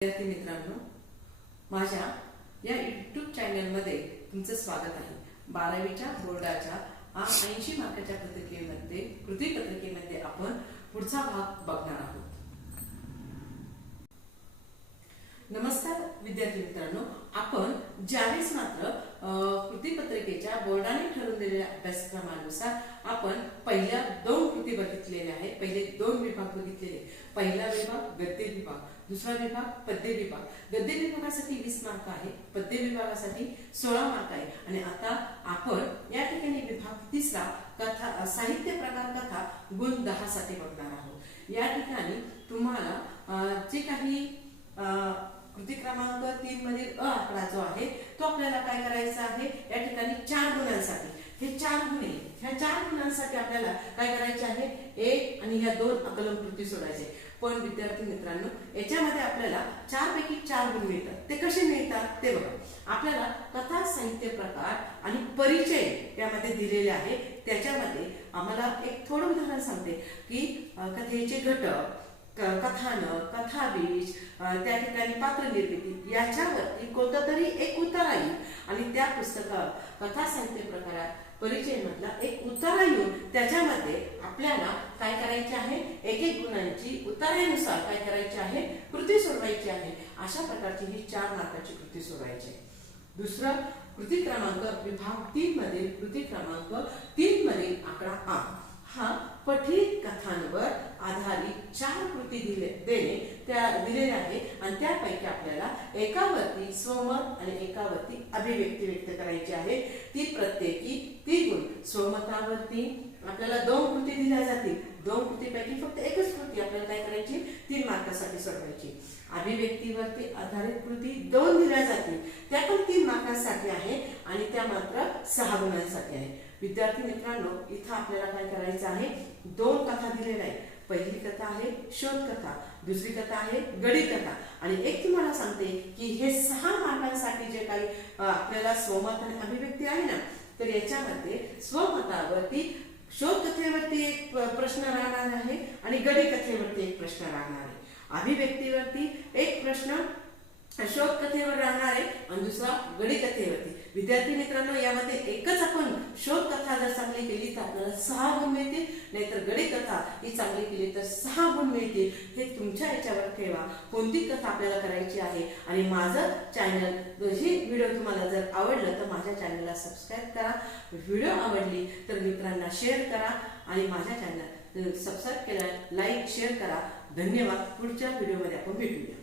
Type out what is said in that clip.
विद्यार्थी मित्रांनो, माझ्या या YouTube चॅनलमध्ये तुमचं स्वागत आहे। 12वीच्या बोर्डाच्या 80 मार्काच्या कृती पत्रिकेमध्ये आपण पुढचा भाग बघणार आहोत। नमस्कार विद्यार्थी मित्रांनो, आपण ज्यावेळेस मात्र कृती पत्रिकेच्या बोर्डाने ठरवून दिलेल्या अभ्यासक्रमानुसार आपण पहिल्या 2 कृती बघितलेल्या आहेत। पहिले 2 विभाग बघितलेले। पहिला विभाग गद्य विभाग, दुसरा विभाग पद्य विभाग। गद्य विभागासाठी 20 मार्क आहे, पद्य विभागासाठी 16 मार्क आहे। आणि आता आपण या ठिकाणी विभाग तिसरा कथा साहित्य प्रकार कथा गुण 10 साठी बघणार आहोत। या ठिकाणी तुम्हाला जे काही कृती क्रमांक 3 मधील अ आकडा जो आहे तो आपल्याला काय करायचा आहे, या ठिकाणी 4 गुणांसाठी हे 4 गुणे, ह्या 4 गुणांसाठी आपल्याला काय करायचे आहे, 1 आणि ह्या 2 आकलन कृती सोडायचे। पण विद्यार्थी मित्रांनो, याच्यामध्ये आपल्याला 4 पैकी 4 गुण मिळतात। ते कसे मिळतात ते बघा। आपल्याला कथा साहित्य प्रकार आणि परिचय यामध्ये दिलेले आहे। त्याच्यामध्ये आम्हाला एक थोडं उदाहरण सांगते की कथेचे घटक, कथानक, कथाबीज, त्या ठिकाणी पात्र निर्मिती याच्यावरती कोणता तरी एक उतारा येईल आणि त्या पुस्तकात कथा साहित्य प्रकारात परिचय मधला एक उतारा येऊन त्याच्यामध्ये आपल्याला काय करायचे आहे, एक गुणांची उतार्यानुसार काय करायचे आहे, कृती सोडवायची आहे। अशा प्रकारची ही 4 मार्काची कृती सोडवायची आहे। दुसरा कृती क्रमांक विभाग 3 मधील कृती क्रमांक 3 मधील आकडा 8 हा पठित कथांवर आधारित 4 कृती दिलेल्या आहे आणि त्यापैकी आपल्याला एकावरती स्वमत आणि एकावरती अभिव्यक्ती व्यक्त करायची आहे। ती प्रत्येकी 3 गुण। स्वमतावरती आपल्याला 2 कृती दिल्या जातील। 2 कृतीपैकी फक्त एकच कृती आपल्याला काय करायची, 3 मार्कासाठी सोडवायची। अभिव्यक्तीवरती आधारित कृती 2 दिल्या जातील, त्या पण 3 मार्कासाठी आहे आणि त्या मात्र 6 गुणांसाठी आहे। विद्यार्थी मित्रांनो, इथं आपल्याला काय करायचं आहे, 2 कथा दिलेल्या आहेत। पहिली कथा आहे शोध कथा, दुसरी कथा आहे गडी कथा आणि एक तुम्हाला सांगते की हे 6 मार्कांसाठी जे काही आपल्याला स्वमत आणि अभिव्यक्ती आहे ना, तर याच्यामध्ये स्वमतावरती शोध कथेवरती एक प्रश्न राहणार आहे आणि गडी कथेवरती एक प्रश्न राहणार आहे। अभिव्यक्तीवरती एक प्रश्न शोध कथेवर राहणार आहे आणि दुसरा गडी कथेवरती। विद्यार्थी मित्रांनो, यामध्ये एकच आपण शोध कथा जर चांगली केली तर आपल्याला 6 गुण मिळतील, नाहीतर गडी कथा ही चांगली केली तर 6 गुण मिळतील। हे तुमच्या याच्यावर ठेवा कोणती कथा आपल्याला करायची आहे। आणि माझं चॅनल ही व्हिडिओ तुम्हाला जर आवडलं तर माझ्या चॅनलला सबस्क्राईब करा। व्हिडिओ आवडली तर मित्रांना शेअर करा आणि माझ्या चॅनल सबस्क्राईब केला, लाईक शेअर करा। धन्यवाद। पुढच्या व्हिडिओमध्ये आपण भेटूया।